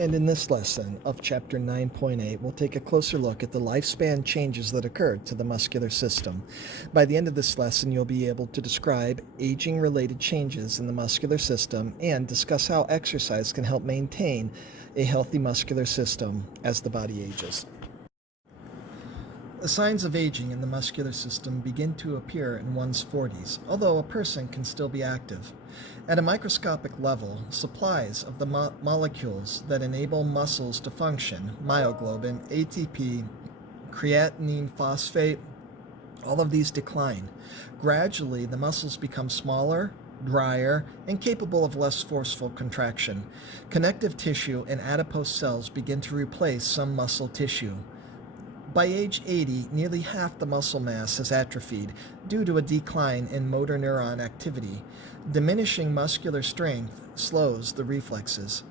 And in this lesson of Chapter 9.8, we'll take a closer look at the lifespan changes that occurred to the muscular system. By the end of this lesson, you'll be able to describe aging-related changes in the muscular system and discuss how exercise can help maintain a healthy muscular system as the body ages. The signs of aging in the muscular system begin to appear in one's 40s, although a person can still be active. At a microscopic level, supplies of the molecules that enable muscles to function, myoglobin, ATP, creatine phosphate, all of these decline. Gradually, the muscles become smaller, drier, and capable of less forceful contraction. Connective tissue and adipose cells begin to replace some muscle tissue. By age 80, nearly half the muscle mass has atrophied due to a decline in motor neuron activity. Diminishing muscular strength slows the reflexes.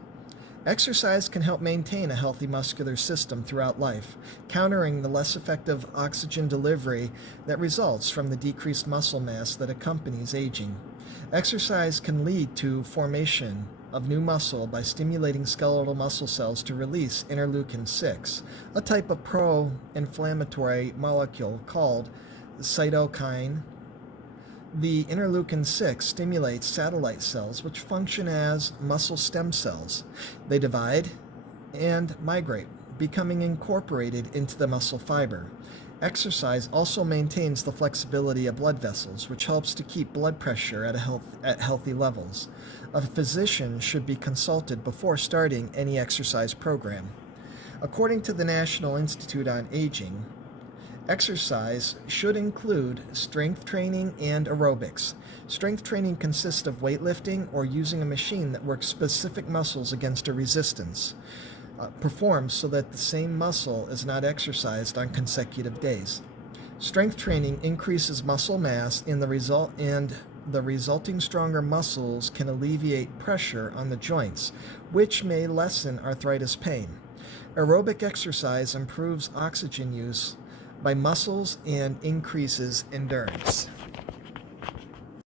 Exercise can help maintain a healthy muscular system throughout life, countering the less effective oxygen delivery that results from the decreased muscle mass that accompanies aging. Exercise can lead to formation of new muscle by stimulating skeletal muscle cells to release interleukin-6, a type of pro-inflammatory molecule called cytokine. The interleukin-6 stimulates satellite cells, which function as muscle stem cells. They divide and migrate, becoming incorporated into the muscle fiber. Exercise also maintains the flexibility of blood vessels, which helps to keep blood pressure at healthy levels. A physician should be consulted before starting any exercise program. According to the National Institute on Aging, exercise should include strength training and aerobics. Strength training consists of weightlifting or using a machine that works specific muscles against a resistance. Performed so that the same muscle is not exercised on consecutive days. Strength training increases muscle mass and the resulting stronger muscles can alleviate pressure on the joints, which may lessen arthritis pain. Aerobic exercise improves oxygen use by muscles and increases endurance.